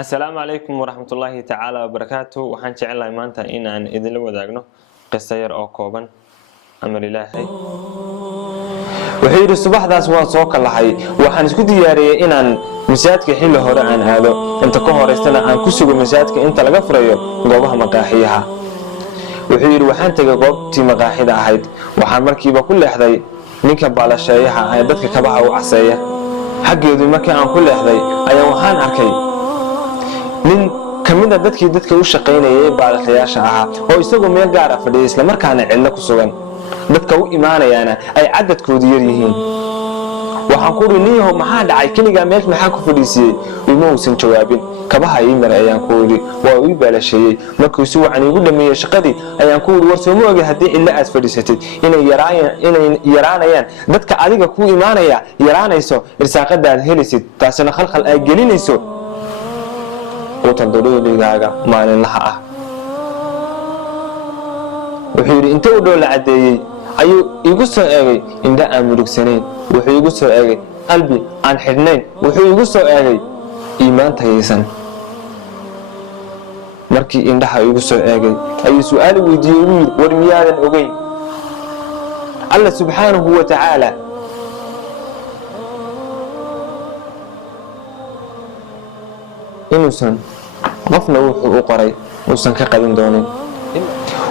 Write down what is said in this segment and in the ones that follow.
السلام عليكم ورحمة الله تعالى وبركاته. وحن جعلنا مانتا إن إذن لو ذاقنا قصير أو كوبان أمر إلهي. وحيد الصباح ذا سوى صوك الله وحن سكت ياري إن مساعدك حيل هورا عن هذا أنت كهور استنا عن كسب مساعدك أنت لقفريو جوابها مقاحيها. وحيد وحن تجاوب تي مقاحيها هيد وحن مركبة كل حذي نكب على الشيحة هيدتك كبها وعسية حق يدي مكان عن كل حذي أيام وحن أركي nin kamida dadka u shaqeynayay baalaxyaasha aha oo isagu meel gaar ah fadhiyo isla markaana cilad ku sugan dadka u imaanayana ay cadadkoodu yar yihiin waxaan ku riniyo maxaa dhacay kaliya meel maxaa ku fadhiisay uma uusan jawaabin kabaha ay marayaan ku yiri waa uu baalashay markuu si wacan ugu dhameeyay shaqadii ayaan ku yiri warsoomo oga hadii illa aad fadhiisatid inay yaraanayaan dadka adiga ku imaanaya yaraanayso irsaaqadaad helisid taasina khalkhal ay gelinayso وتدريبيغا مالين لها wuxuu yiri inta uu dhool cadeeyay ayuu igu soo eegay inda aan murugsaneyn wuxuu igu soo eegay qalbi aan xidhnayn wuxuu igu soo eegay iimaantaysan markii indhaha igu soo eegay ayuu su'aal weydiiyay war miyaadan ogeyn Allah subhanahu wa ta'ala inuusan qofna wuxuu u qoray uusan ka qadin doonin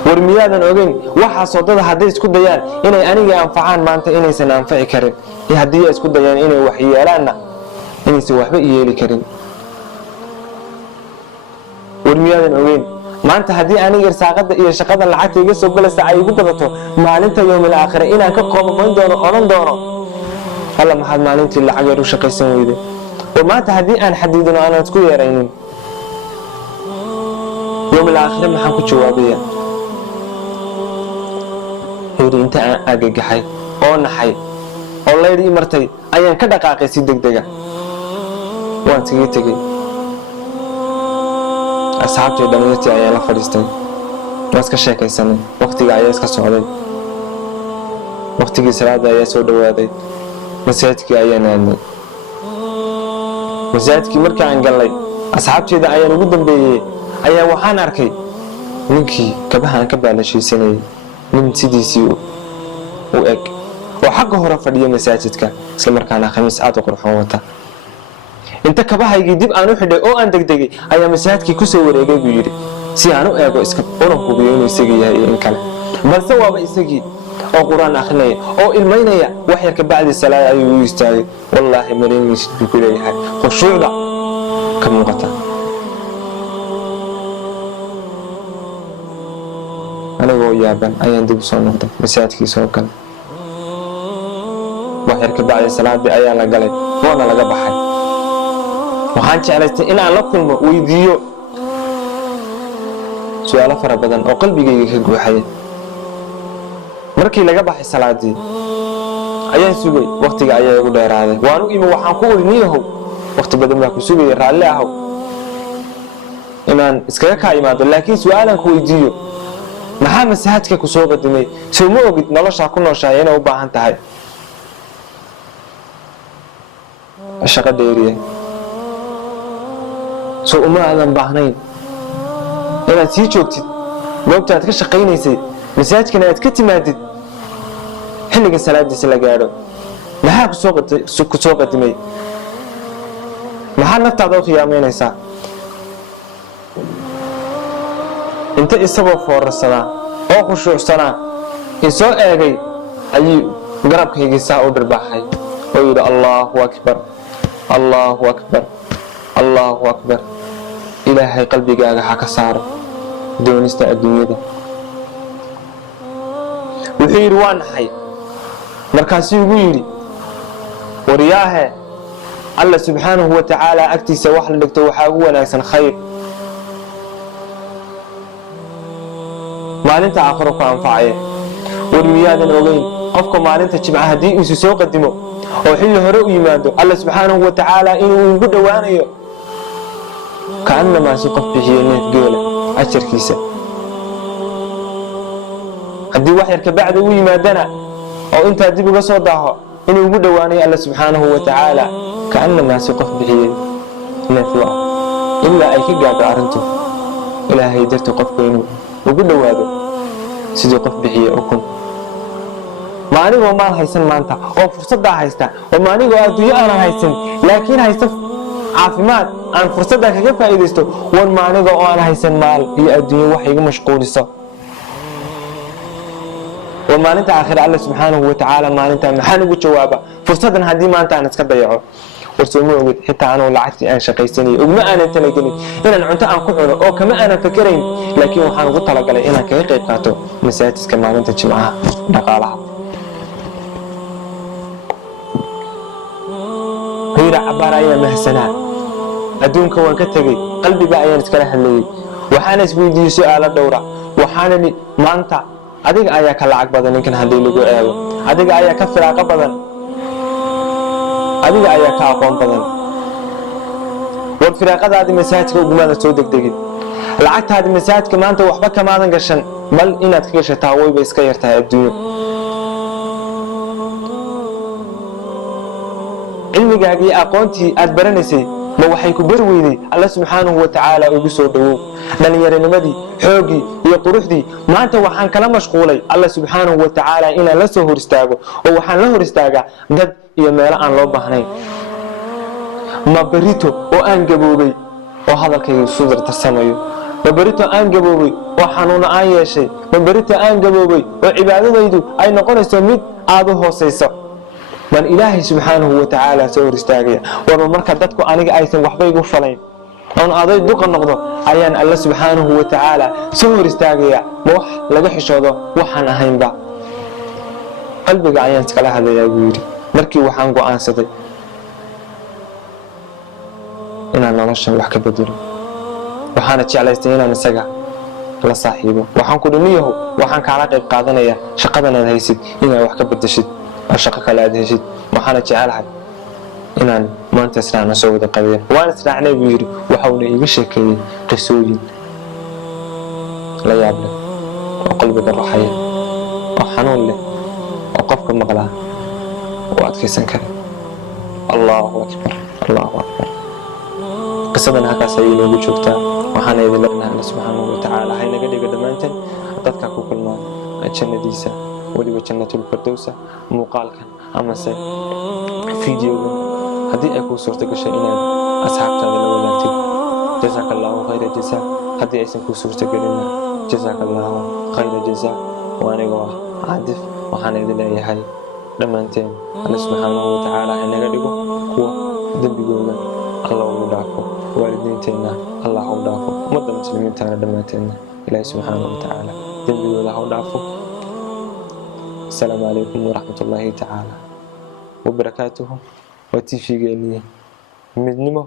war miyaadan ogeyn waxa soo dad haday isku dayaan inay aniga anfacaan maanta inaysan anfaci karin hadii ay isku dayaan inay wax yeelaana inaysan waxba yeeli karin war miyaadan ogeyn maanta hadii aniga irsaaqada iyo shaqada lacagta iga soo galaysa ay igu badato maalinta yawmil aakhira inaan ka qoobayn doono oran doono alla maxad maalintii lacag yar u shaqaysan weyday وما تهدي أن حديدنا أنا تكون يرينين يوم الآخر ما حنكون جوابيا يوري أنت أجيك حي أو نحي الله يري مرتي أيان كذا قاقي سيدك دقة وأنت تجي أصحابي دميتي أيان لفريستين ماسك شيء سنة وقتي عياس كسعودي وقتي سراد عياس ودوادي مسيتك أيان عندي وزادكي marka aan galay asxaabteeda ayaan ugu dambeeyay ayaa waxaan arkay ninkii kabahan ka baalashiisanay nin sidiisii u eg oo xaq hore fadhiyo masaajidka isla markaana khamiis aad u qurxoon wata inta kabahaygi dib aan u xidhay oo aan degdegay ayaa masaajidkii ku soo wareegay buu yiri si aan u eego iska oranku inuu isaga yahay in kale balse waaba isagii oo quraan akhrinaya oo ilmeynaya wax yar ka bacdi salaad ayuu u istaagay wallahi marin misku kuleeyahay khushuucda ka muuqata anagoo yaaban ayaan dib soo noqday masaajidkii soo galay wax yar ka bacdi salaad ayaa la galay waana laga baxay waxaan jeclaystay in aan la kulmo weydiiyo su'aalo fara badan oo qalbigayga ka guuxay markii laga baxay salaadii ayaan sugay waqtiga ayaa ugu dheeraaday waan u imi waxaan ku uriniyahay waqti badan ma ku sugay raalli ahaw inaan iskaga ka imaado laakiin su'aalan ku weydiiyo maxaa masaajidka ku soo qadimay soo ma ogid nolosha ku nooshahay inay u baahan tahay shaqo dheeriye soo uma aadan baahnayn inaad sii joogtid goobta aad ka shaqaynaysay masaajidkana aad ka timaadid xilliga salaadiisa la gaaro maxaa ku soo qadimay maxaa naftaada u khiyaameynaysaa inta isagoo foorarsanaa oo khushuucsanaa isoo eegay ayuu garabkaygii saa u dhirbaaxay oo yidhi allahu akbar allahu akbar allahu akbar ilaahay qalbigaaga ha ka saaro doonista adduunyada wuxuu yiri waan naxay markaasuu ugu yiri wariyaahe Allah subhanahu wa ta'ala agtiisa wax la dhigto waxa ugu wanaagsan khayr maalinta aakhiro ku anfacay war miyaadan ogeyn qofka maalinta jimcaha hadii uu soo qadimo oo xilli hore u yimaado Allah subhanahu wa ta'ala inuu ugu dhawaanayo kaanama si qof bixiyay geela ajarkiisa hadii wax yar ka bacda uu yimaadana oo inta dib uga soo daaho inuu ugu dhawaanayo Allah subhanahu wa ta'ala kaanama si qof bixiyay neefla ilaa ay ka gaadho arrintu ilaahay dartii qofku inuu ugu dhowaado sidii qof bixiye ukun. ma anigoo maal haysan maanta oo fursaddaa haysta, oo ma anigoo adduunyo aanan haysan laakiin haysta caafimaad aan fursaddaa kaga faa'iidaysto, wan ma aniga oo aan haysan maal iyo adduunyo wax igu mashquuliso. ومالنت آخر الله سبحانه وتعالى مالنت محن وجوابه فرصة هذه ما أنت أنا تكبيعه ورسومه وقت حتى أنا ولعتي أنا شقيسني وما أنا تلاقيني إن أنت أنا كحول أو كما أنا فكرين لكن وحنا قلت لك على إنك حقيقته مساتس كما أنت تجمعها نقالها هي عبارة عن مهسنات أدونك وانكتجي قلبي بقى ينتكره اللي وحنا سويدي سؤال الدورة وحنا ما أنت adiga ayaa ka lacag badan ninkan hadii lagu eego, adiga ayaa ka firaaqo badan, adiga ayaa ka aqoon badan. war firaaqadaadi masaajidka ugumada soo degdegin, lacagtaadi masaajidka maanta waxba kamaadan gashan, bal inaad ka gashataa wayba iska yartahay adduunyo. cilmigaaga iyo aqoontii aad baranaysay ma waxay ku bar weyday Allah subhanahu wa ta'ala ugu soo dhawow dhalinyaranimadii, xoogii iyo quruxdii. maanta waxaan kala mashquulay Allah subhanahu wa ta'ala inaan la soo hor istaago, oo waxaan la hor istaagaa dad iyo meelo aan loo baahnayn. ma barito oo aan gaboobay oo hadalkaygu sudar tarsamayo, ma barito aan gaboobay oo xanuun aan yeeshay, ma barito aan gaboobay oo cibaadadaydu ay noqonayso mid aad u hooseyso. من إلهي سبحانه وتعالى سور استاجيا ومركز دتك أنا أيضا وحبي يقفلين أنا أضيء دق النقطة أيان الله سبحانه وتعالى سور استاجيا موح لجح شهدا وحنا هين بع قلبي عيان تكله هذا يا جوري مركي وحنا قان صدق إن أنا نشان وحكي بدر وحنا تشعل استينا نسجع على صاحبه وحنا كلنيه وحنا كعلاقة قاعدنا يا شقدنا هيسد إن وحكي بدشد الشقة لا تهجد وحنا تعالى إن ما أنت سرعنا سوى قضية وأنا سرعنا بيري وحاولنا يشكي قسوي لا يعبد وقلبك الرحية وحنون له وقفك المغلاء وأتكسن كريم. الله أكبر الله أكبر. قصدنا هكا سيئنا وجوكتا وحنا يذلنا الله سبحانه وتعالى حين قد قدمانتا dadka ku kulmaan jannadiisa waliba jannatul firdaws muuqaalkan ama fiidiyoga hadii ay ku suurta gashay inaad asxaabtaada la wadaagtid jazakallahu khayra jazaa hadii aysan ku suurta galin jazakallahu khayra jazaa waaniga caadif waxaan idin leeyahay dhamaanteen Allah subhanahu wa ta'ala inaga dhigo kuwa dambigooda Allah u dhaafo waalidiinteena Allah u dhaafo ummadda muslimiinta dhamaanteena إلهي سبحانه وتعالى دمي وله ضعفه. السلام عليكم ورحمة الله تعالى وبركاته وتيفي جاني مدنمه